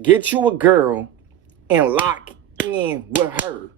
Get you a girl and lock in with her.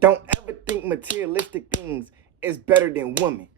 Don't ever think materialistic things is better than women.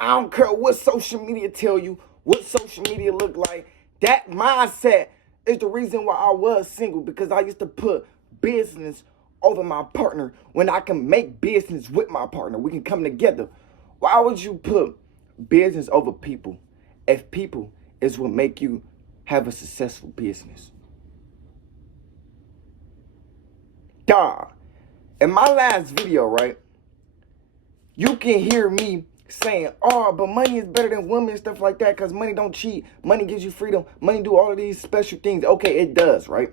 I don't care what social media tell you, what social media look like. That mindset is the reason why I was single, because I used to put business over my partner when I can make business with my partner. We can come together. Why would you put business over people if people is what make you have a successful business? Dog. In my last video, right, you can hear me saying, oh, but money is better than women and stuff like that because money don't cheat. Money gives you freedom. Money do all of these special things. Okay, it does, right?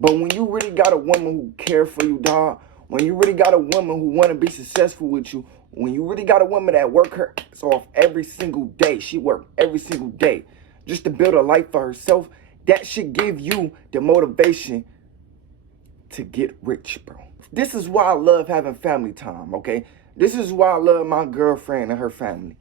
But when you really got a woman who cares for you, dog, when you really got a woman who want to be successful with you, when you really got a woman that work her ass off every single day, she work every single day just to build a life for herself, that should give you the motivation to get rich, bro. This is why I love having family time, okay? This is why I love my girlfriend and her family.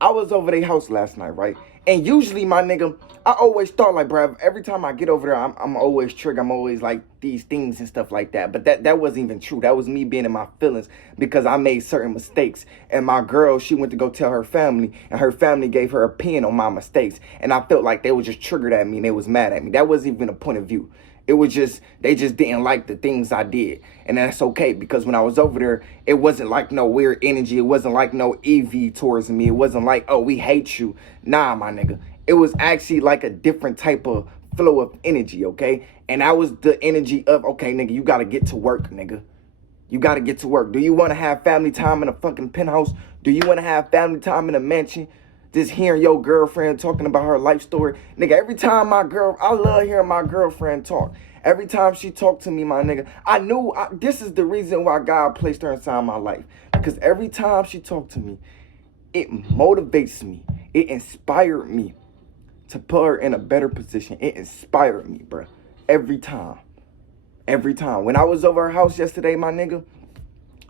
I was over their house last night, right? And usually, my nigga, I always thought like, bro, every time I get over there, I'm always triggered. I'm always like these things and stuff like that. But that wasn't even true. That was me being in my feelings because I made certain mistakes. And my girl, she went to go tell her family, and her family gave her a opinion on my mistakes. And I felt like they were just triggered at me and they was mad at me. That wasn't even a point of view. It was just, they just didn't like the things I did. And that's okay, because when I was over there, it wasn't like no weird energy. It wasn't like no EV towards me. It wasn't like, oh, we hate you. Nah, my nigga. It was actually like a different type of flow of energy, okay? And that was the energy of, okay, nigga, you got to get to work, nigga. You got to get to work. Do you want to have family time in a fucking penthouse? Do you want to have family time in a mansion? Just hearing your girlfriend talking about her life story. Nigga, every time I love hearing my girlfriend talk. Every time she talked to me, my nigga, I knew this is the reason why God placed her inside my life. Because every time she talked to me, it motivates me. It inspired me to put her in a better position. It inspired me, bro. Every time. Every time. When I was over her house yesterday, my nigga,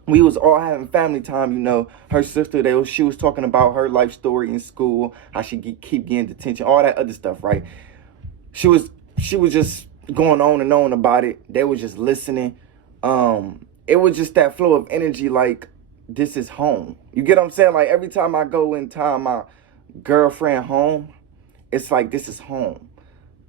we was all having family time, you know. Her sister, she was talking about her life story in school, how she keep getting detention, all that other stuff, right? She was just going on and on about it. They was just listening. It was just that flow of energy, like, this is home. You get what I'm saying? Like, every time I go and tie my girlfriend home, it's like, this is home.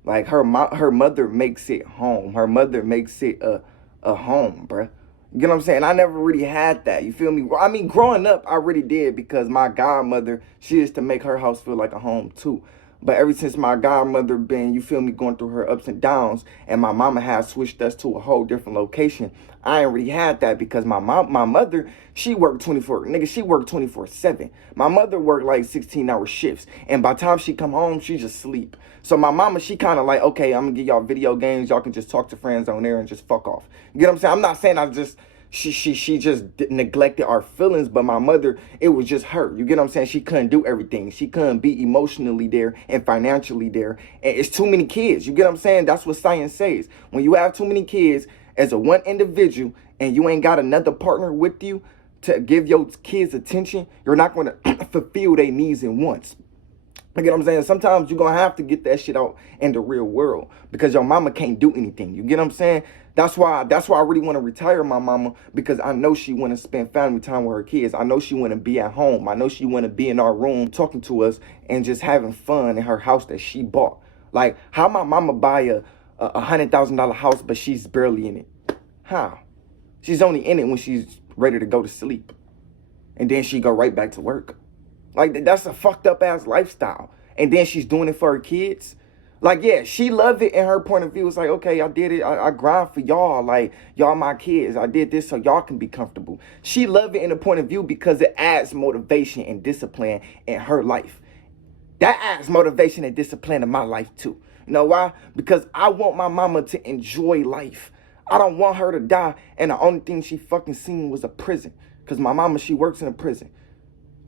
Like, her mother makes it home. Her mother makes it a home, bruh. You get what I'm saying? I never really had that. You feel me? I mean, growing up, I really did, because my godmother, she used to make her house feel like a home too. But ever since my godmother been, you feel me, going through her ups and downs, and my mama had switched us to a whole different location, I ain't really had that, because my mother, she worked 24/7. My mother worked like 16-hour shifts, and by the time she come home, she just sleep. So my mama, she kind of like, okay, I'm gonna give y'all video games, y'all can just talk to friends on there and just fuck off. You get what I'm saying? I'm not saying she just neglected our feelings, but my mother, it was just her. You get what I'm saying? She couldn't do everything. She couldn't be emotionally there and financially there. And it's too many kids. You get what I'm saying? That's what science says. When you have too many kids as a one individual and you ain't got another partner with you to give your kids attention, you're not going to fulfill their needs and wants. You get what I'm saying? Sometimes you're going to have to get that shit out in the real world, because your mama can't do anything. You get what I'm saying? That's why I really want to retire my mama, because I know she want to spend family time with her kids. I know she want to be at home. I know she want to be in our room talking to us and just having fun in her house that she bought. Like, how my mama buy a $100,000 house, but she's barely in it? How? She's only in it when she's ready to go to sleep. And then she go right back to work. Like, that's a fucked up ass lifestyle. And then she's doing it for her kids. Like, yeah, she loved it in her point of view. It's like, okay, I did it. I grind for y'all. Like, y'all my kids. I did this so y'all can be comfortable. She loved it in the point of view because it adds motivation and discipline in her life. That adds motivation and discipline in my life too. You know why? Because I want my mama to enjoy life. I don't want her to die and the only thing she fucking seen was a prison. Because my mama, she works in a prison.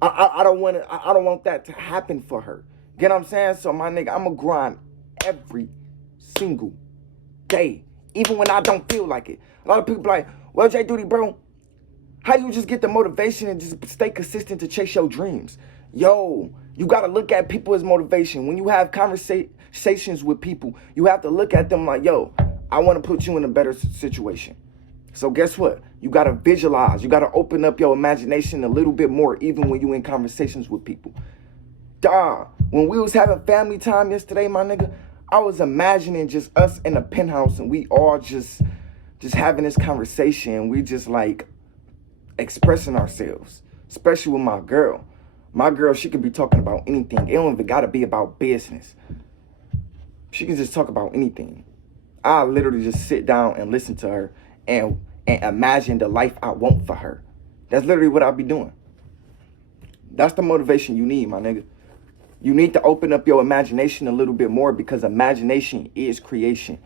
I don't want that to happen for her. Get what I'm saying? So my nigga, I'ma grind every single day, even when I don't feel like it. A lot of people like, well, Jayyduty, bro, how do you just get the motivation and just stay consistent to chase your dreams? Yo, You got to look at people as motivation. When you have conversations with people, you have to look at them like, yo, I want to put you in a better situation. So guess what? You got to visualize. You got to open up your imagination a little bit more, even when you in conversations with people. Dawg, when we was having family time yesterday, my nigga, I was imagining just us in a penthouse and we all just having this conversation. We just like expressing ourselves, especially with my girl. My girl, she can be talking about anything. It don't even got to be about business. She can just talk about anything. I literally just sit down and listen to her and imagine the life I want for her. That's literally what I'll be doing. That's the motivation you need, my nigga. You need to open up your imagination a little bit more, because imagination is creation.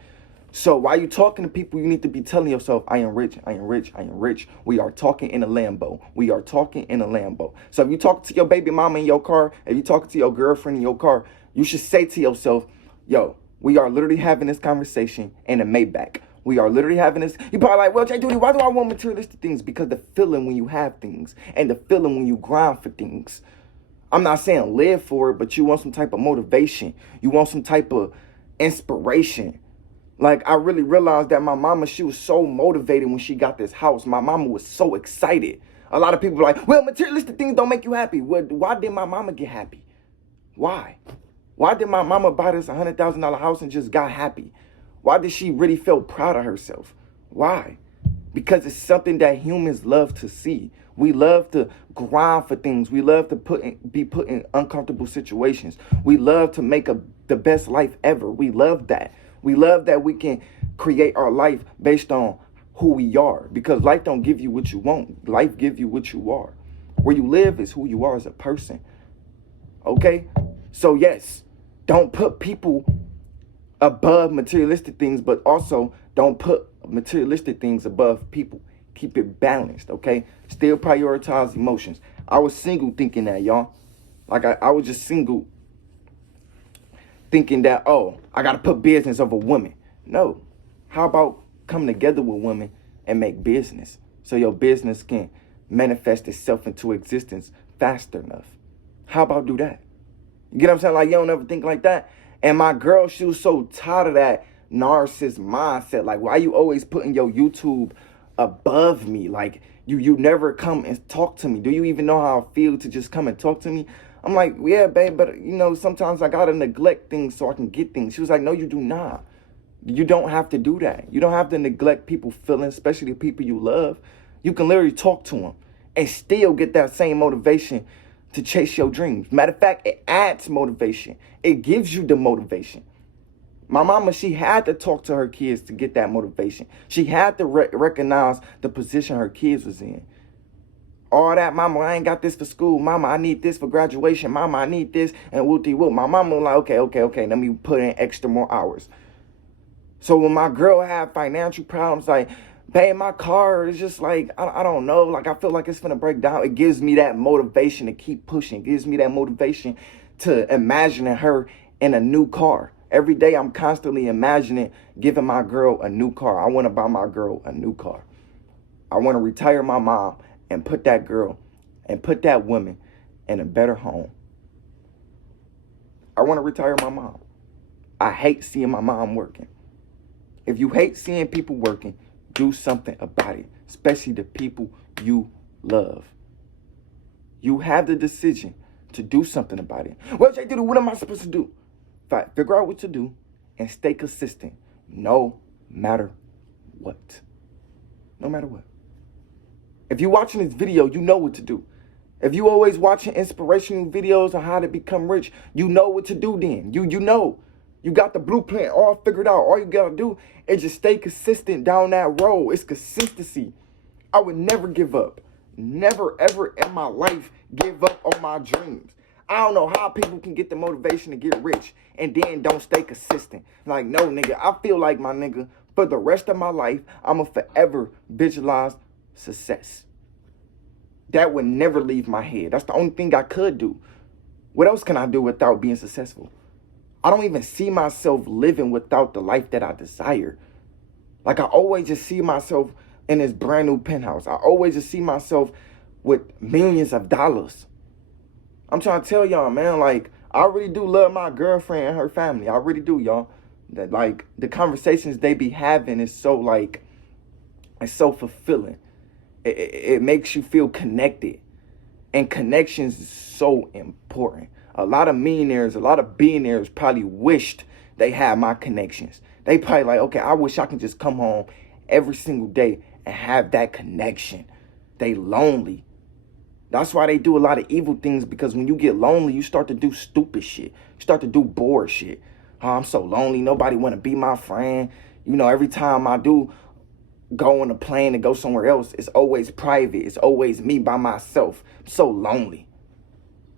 So while you're talking to people, you need to be telling yourself, I am rich, I am rich, I am rich. We are talking in a Lambo. We are talking in a Lambo. So if you talk to your baby mama in your car, if you talking to your girlfriend in your car, you should say to yourself, yo, we are literally having this conversation in a Maybach. We are literally having this. You probably like, well, Jayyduty, why do I want materialistic things? Because the feeling when you have things and the feeling when you grind for things. I'm not saying live for it, but you want some type of motivation. You want some type of inspiration. Like, I really realized that my mama, she was so motivated when she got this house. My mama was so excited. A lot of people are like, well, materialistic things don't make you happy. Well, why did my mama get happy? Why? Why did my mama buy this $100,000 house and just got happy? Why did she really feel proud of herself? Why? Because it's something that humans love to see. We love to grind for things. We love to be put in uncomfortable situations. We love to make the best life ever. We love that. We love that we can create our life based on who we are, because life don't give you what you want. Life gives you what you are. Where you live is who you are as a person. Okay? So yes, don't put people above materialistic things, but also don't put materialistic things above people. Keep it balanced, okay? Still prioritize emotions. I was single thinking that, y'all. Like, I was just single thinking that, oh, I got to put business over women. No. How about coming together with women and make business so your business can manifest itself into existence faster enough? How about do that? You get what I'm saying? Like, you don't ever think like that. And my girl, she was so tired of that narcissist mindset. Like, why you always putting your YouTube above me? Like, you never come and talk to me. Do you even know how I feel to just come and talk to me? I'm like, yeah, babe, but, you know, sometimes I got to neglect things so I can get things. She was like, no, you do not. You don't have to do that. You don't have to neglect people's feelings, especially the people you love. You can literally talk to them and still get that same motivation to chase your dreams. Matter of fact, it adds motivation. It gives you the motivation. My mama, she had to talk to her kids to get that motivation. She had to recognize the position her kids was in. All that, mama, I ain't got this for school. Mama, I need this for graduation. Mama, I need this, and whoop-de-whoop. My mama was like, okay, let me put in extra more hours. So when my girl had financial problems, like, babe, my car is just like, I don't know, like, I feel like it's gonna break down. It gives me that motivation to keep pushing. It gives me that motivation to imagining her in a new car. Every day I'm constantly imagining giving my girl a new car. I want to buy my girl a new car. I want to retire my mom and put that girl and put that woman in a better home. I want to retire my mom. I hate seeing my mom working. If you hate seeing people working, do something about it, especially the people you love. You have the decision to do something about it. Well, Jayyduty, what am I supposed to do? Figure out what to do and stay consistent no matter what. No matter what. If you're watching this video, you know what to do. If you always watching inspirational videos on how to become rich, you know what to do then. You know. You got the blueprint all figured out. All you got to do is just stay consistent down that road. It's consistency. I would never give up. Never, ever in my life give up on my dreams. I don't know how people can get the motivation to get rich and then don't stay consistent. Like, no, nigga, I feel like, my nigga, for the rest of my life, I'm going to forever visualize success. That would never leave my head. That's the only thing I could do. What else can I do without being successful? I don't even see myself living without the life that I desire. Like, I always just see myself in this brand new penthouse. I always just see myself with millions of dollars. I'm trying to tell y'all, man, like, I really do love my girlfriend and her family. I really do, y'all. That, like, the conversations they be having is so, like, it's so fulfilling. It makes you feel connected. And connections is so important. A lot of millionaires, a lot of billionaires probably wished they had my connections. They probably like, okay, I wish I could just come home every single day and have that connection. They lonely. That's why they do a lot of evil things, because when you get lonely, you start to do stupid shit. You start to do bored shit. Oh, I'm so lonely. Nobody want to be my friend. You know, every time I do go on a plane and go somewhere else, it's always private. It's always me by myself. I'm so lonely.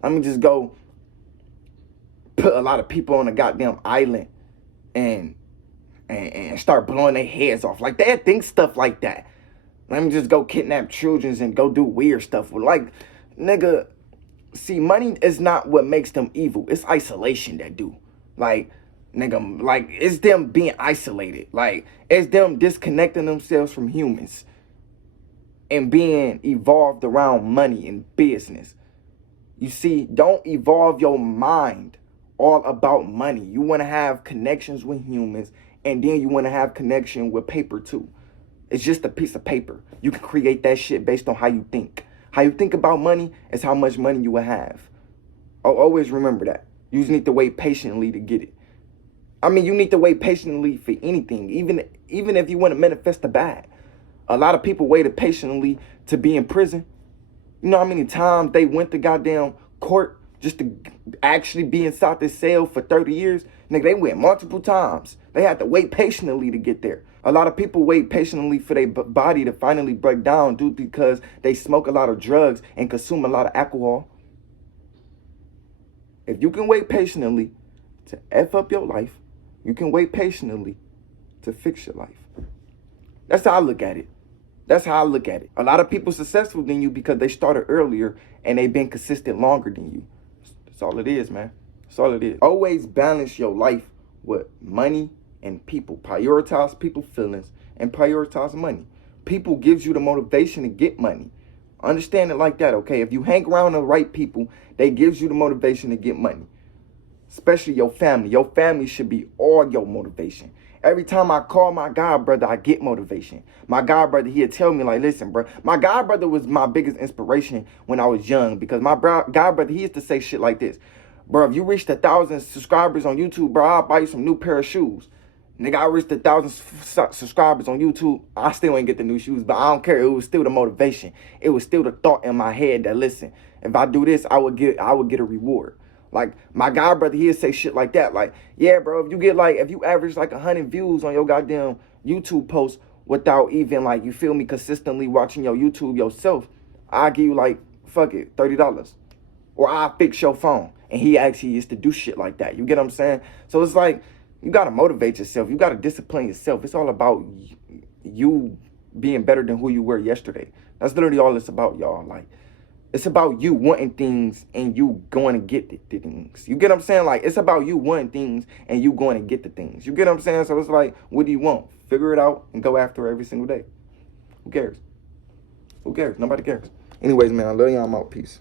Let me just go put a lot of people on a goddamn island and start blowing their heads off. Like, they think stuff like that. Let me just go kidnap children and go do weird stuff. Like, nigga, see, money is not what makes them evil. It's isolation that do. Like, nigga, like, it's them being isolated. Like, it's them disconnecting themselves from humans and being evolved around money and business. You see, don't evolve your mind all about money. You want to have connections with humans, and then you want to have connection with paper too. It's just a piece of paper. You can create that shit based on how you think. How you think about money is how much money you will have. Oh, always remember that. You just need to wait patiently to get it. I mean, you need to wait patiently for anything, even if you want to manifest the bad. A lot of people waited patiently to be in prison. You know how many times they went to goddamn court just to actually be inside this cell for 30 years? Nigga, they went multiple times. They had to wait patiently to get there. A lot of people wait patiently for their body to finally break down due because they smoke a lot of drugs and consume a lot of alcohol. If you can wait patiently to F up your life, you can wait patiently to fix your life. That's how I look at it. That's how I look at it. A lot of people successful than you because they started earlier and they've been consistent longer than you. That's all it is, man. That's all it is. Always balance your life with money and people. Prioritize people feelings and prioritize money. People gives you the motivation to get money. Understand it like that, okay? If you hang around the right people, they gives you the motivation to get money. Especially your family. Your family should be all your motivation. Every time I call my god brother, I get motivation. My god brother, he'll tell me like, listen, bro. My god brother was my biggest inspiration when I was young, because my god brother, he used to say shit like this. Bro, if you reached 1,000 subscribers on YouTube, bro, I'll buy you some new pair of shoes. Nigga, I reached 1,000 subscribers on YouTube. I still ain't get the new shoes, but I don't care. It was still the motivation. It was still the thought in my head that, listen, if I do this, I would get a reward. Like, my god brother, he'd say shit like that. Like, yeah, bro, if you average like 100 views on your goddamn YouTube post without even, like, you feel me, consistently watching your YouTube yourself, I'll give you, like, fuck it, $30. Or I'll fix your phone. And he actually used to do shit like that. You get what I'm saying? So it's like, you got to motivate yourself. You got to discipline yourself. It's all about you being better than who you were yesterday. That's literally all it's about, y'all. Like, it's about you wanting things and you going to get the things. You get what I'm saying? Like, it's about you wanting things and you going to get the things. You get what I'm saying? So it's like, what do you want? Figure it out and go after it every single day. Who cares? Who cares? Nobody cares. Anyways, man, I love y'all. I'm out. Peace.